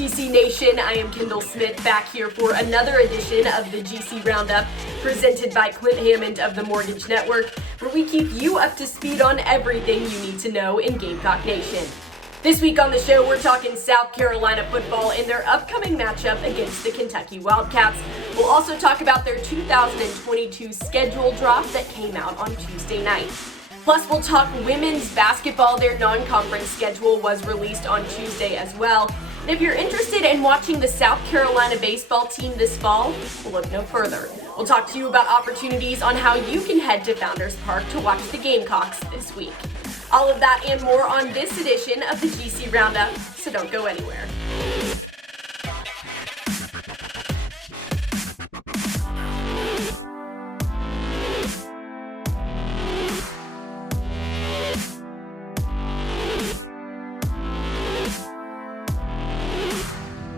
GC Nation, I am Kendall Smith back here for another edition of the GC Roundup presented by Clint Hammond of the Mortgage Network, where we keep you up to speed on everything you need to know in Gamecock Nation. This week on the show, we're talking South Carolina football and their upcoming matchup against the Kentucky Wildcats. We'll also talk about their 2022 schedule drop that came out on Tuesday night. Plus, we'll talk women's basketball. Their non-conference schedule was released on Tuesday as well. And if you're interested in watching the South Carolina baseball team this fall, we'll look no further. We'll talk to you about opportunities on how you can head to Founders Park to watch the Gamecocks this week. All of that and more on this edition of the GC Roundup, so don't go anywhere.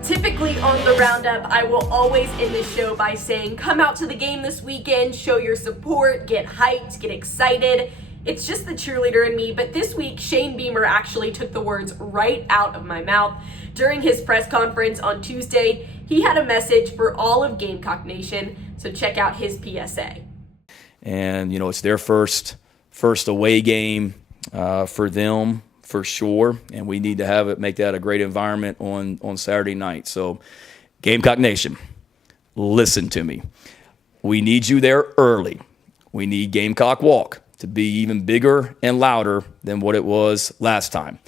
Typically on the Roundup, I will always end the show by saying, come out to the game this weekend, show your support, get hyped, get excited. It's just the cheerleader in me, but this week, Shane Beamer actually took the words right out of my mouth. During his press conference on Tuesday, he had a message for all of Gamecock Nation, so check out his PSA. And, it's their first away game for them, for sure, and we need to make that a great environment on Saturday night. So, Gamecock Nation, listen to me. We need you there early. We need Gamecock Walk to be even bigger and louder than what it was last time.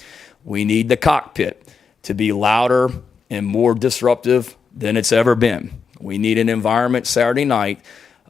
We need the cockpit to be louder and more disruptive than it's ever been. We need an environment Saturday night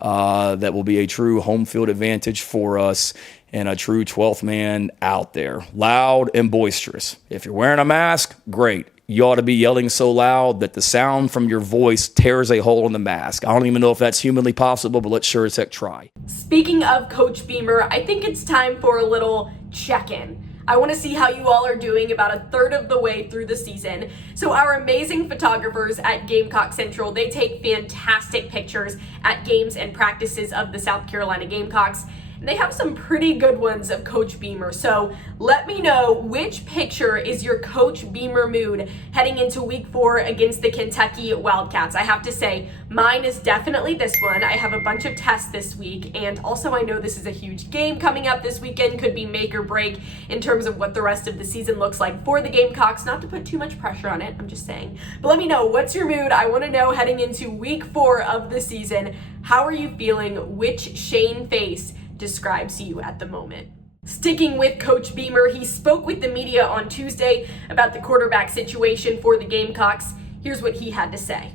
that will be a true home field advantage for us and a true 12th man out there, loud and boisterous. If you're wearing a mask, great. You ought to be yelling so loud that the sound from your voice tears a hole in the mask. I don't even know if that's humanly possible, but let's sure as heck try. Speaking of Coach Beamer, I think it's time for a little check-in. I want to see how you all are doing about a third of the way through the season. So our amazing photographers at Gamecock Central, they take fantastic pictures at games and practices of the South Carolina Gamecocks. They have some pretty good ones of Coach Beamer, so let me know which picture is your Coach Beamer mood heading into week 4 against the Kentucky Wildcats. I have to say, mine is definitely this one. I have a bunch of tests this week, and also I know this is a huge game coming up this weekend, could be make or break in terms of what the rest of the season looks like for the Gamecocks. Not to put too much pressure on it, I'm just saying. But let me know, what's your mood? I want to know heading into week 4 of the season, how are you feeling? Which Shane face describes you at the moment? Sticking with Coach Beamer, he spoke with the media on Tuesday about the quarterback situation for the Gamecocks. Here's what he had to say.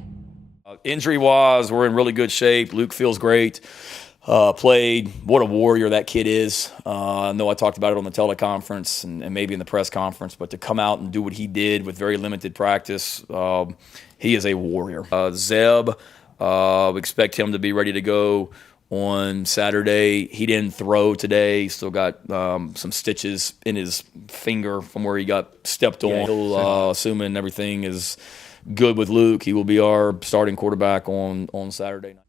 Injury-wise, we're in really good shape. Luke feels great. Played. What a warrior that kid is. I know I talked about it on the teleconference and maybe in the press conference, but to come out and do what he did with very limited practice, he is a warrior. Zeb, we expect him to be ready to go on Saturday. He didn't throw today. He still got some stitches in his finger from where he got stepped on. He'll, assuming everything is good with Luke, he will be our starting quarterback on Saturday night.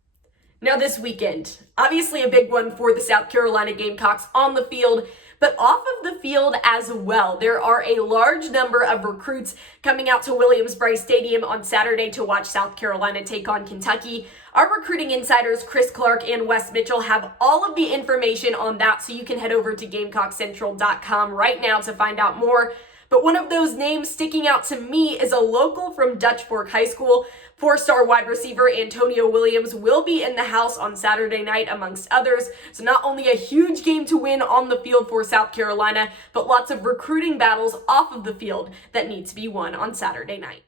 Now this weekend, obviously a big one for the South Carolina Gamecocks on the field, but off of the field as well. There are a large number of recruits coming out to Williams-Brice Stadium on Saturday to watch South Carolina take on Kentucky. Our recruiting insiders, Chris Clark and Wes Mitchell, have all of the information on that, so you can head over to GamecockCentral.com right now to find out more. But one of those names sticking out to me is a local from Dutch Fork High School. 4-star wide receiver Antonio Williams will be in the house on Saturday night, amongst others. So not only a huge game to win on the field for South Carolina, but lots of recruiting battles off of the field that need to be won on Saturday night.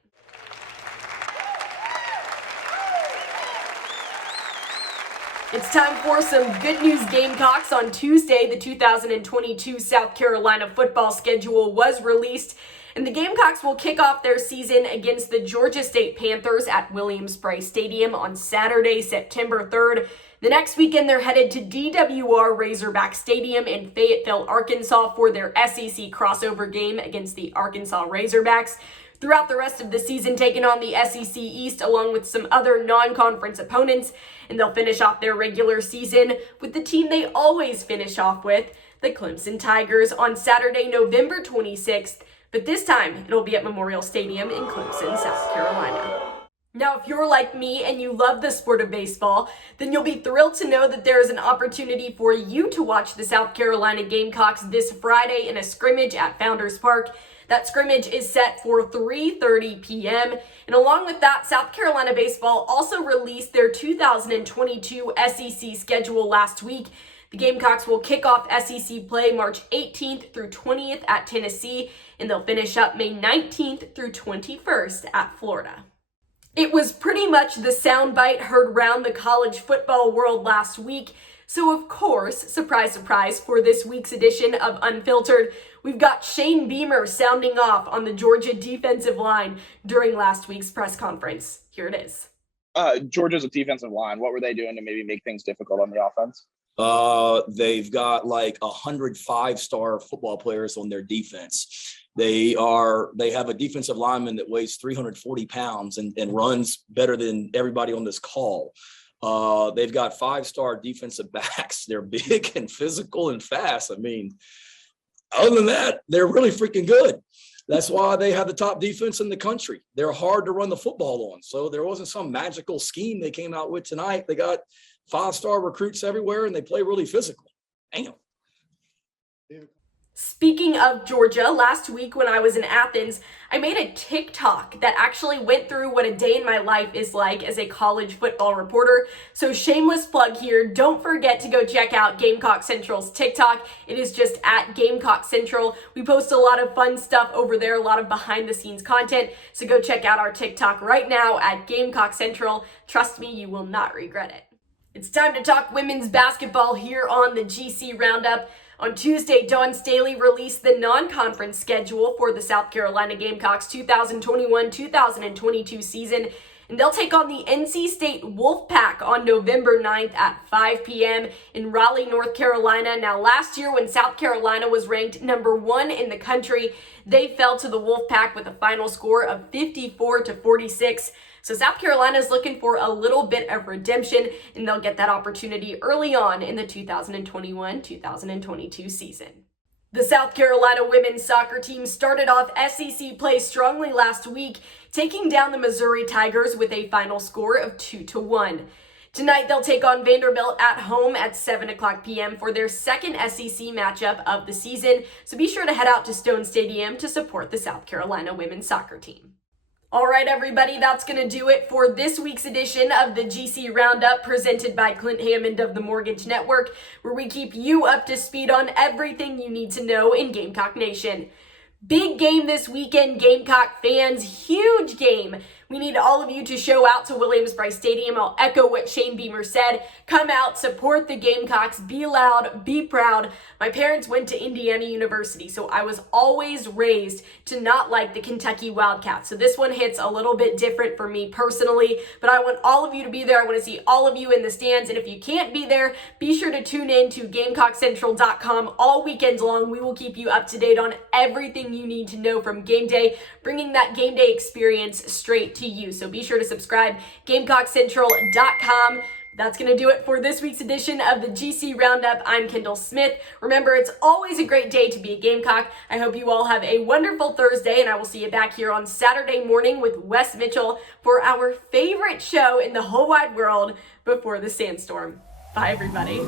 It's time for some good news, Gamecocks. On Tuesday, the 2022 South Carolina football schedule was released, and the Gamecocks will kick off their season against the Georgia State Panthers at Williams-Brice Stadium on Saturday, September 3rd. The next weekend, they're headed to DWR Razorback Stadium in Fayetteville, Arkansas for their SEC crossover game against the Arkansas Razorbacks. Throughout the rest of the season, taking on the SEC East along with some other non-conference opponents, and they'll finish off their regular season with the team they always finish off with, the Clemson Tigers, on Saturday, November 26th but this time it'll be at Memorial Stadium in Clemson, South Carolina. Now, if you're like me and you love the sport of baseball, then you'll be thrilled to know that there is an opportunity for you to watch the South Carolina Gamecocks this Friday in a scrimmage at Founders Park. That scrimmage is set for 3:30 p.m. And along with that, South Carolina baseball also released their 2022 SEC schedule last week. The Gamecocks will kick off SEC play March 18th through 20th at Tennessee, and they'll finish up May 19th through 21st at Florida. It was pretty much the soundbite heard round the college football world last week. So of course, surprise, surprise, for this week's edition of Unfiltered, we've got Shane Beamer sounding off on the Georgia defensive line during last week's press conference. Here it is. Georgia's defensive line, what were they doing to maybe make things difficult on the offense? They've got like 100 5-star football players on their defense. They have a defensive lineman that weighs 340 pounds and runs better than everybody on this call. They've got 5-star defensive backs. They're big and physical and fast. I mean, other than that, they're really freaking good. That's why they have the top defense in the country. They're hard to run the football on. So there wasn't some magical scheme they came out with tonight. They got 5-star recruits everywhere, and they play really physical. Damn. Speaking of Georgia, last week when I was in Athens, I made a TikTok that actually went through what a day in my life is like as a college football reporter. So shameless plug here, don't forget to go check out Gamecock Central's TikTok. It is just at Gamecock Central. We post a lot of fun stuff over there, a lot of behind the scenes content. So go check out our TikTok right now at Gamecock Central. Trust me, you will not regret it. It's time to talk women's basketball here on the GC Roundup. On Tuesday, Dawn Staley released the non-conference schedule for the South Carolina Gamecocks 2021-2022 season, and they'll take on the NC State Wolfpack on November 9th at 5 p.m. in Raleigh, North Carolina. Now, last year when South Carolina was ranked number 1 in the country, they fell to the Wolfpack with a final score of 54-46. So South Carolina is looking for a little bit of redemption, and they'll get that opportunity early on in the 2021-2022 season. The South Carolina women's soccer team started off SEC play strongly last week, taking down the Missouri Tigers with a final score of 2-1. Tonight, they'll take on Vanderbilt at home at 7 o'clock p.m. for their second SEC matchup of the season, so be sure to head out to Stone Stadium to support the South Carolina women's soccer team. All right, everybody, that's going to do it for this week's edition of the GC Roundup presented by Clint Hammond of the Mortgage Network, where we keep you up to speed on everything you need to know in Gamecock Nation. Big game this weekend, Gamecock fans. Huge game. We need all of you to show out to Williams-Brice Stadium. I'll echo what Shane Beamer said. Come out, support the Gamecocks, be loud, be proud. My parents went to Indiana University, so I was always raised to not like the Kentucky Wildcats. So this one hits a little bit different for me personally, but I want all of you to be there. I want to see all of you in the stands, and if you can't be there, be sure to tune in to GamecockCentral.com all weekend long. We will keep you up to date on everything you need to know from game day, bringing that game day experience straight to you. So be sure to subscribe, GamecockCentral.com. That's going to do it for this week's edition of the GC Roundup. I'm Kendall Smith. Remember, it's always a great day to be a Gamecock. I hope you all have a wonderful Thursday, and I will see you back here on Saturday morning with Wes Mitchell for our favorite show in the whole wide world before the sandstorm. Bye, everybody.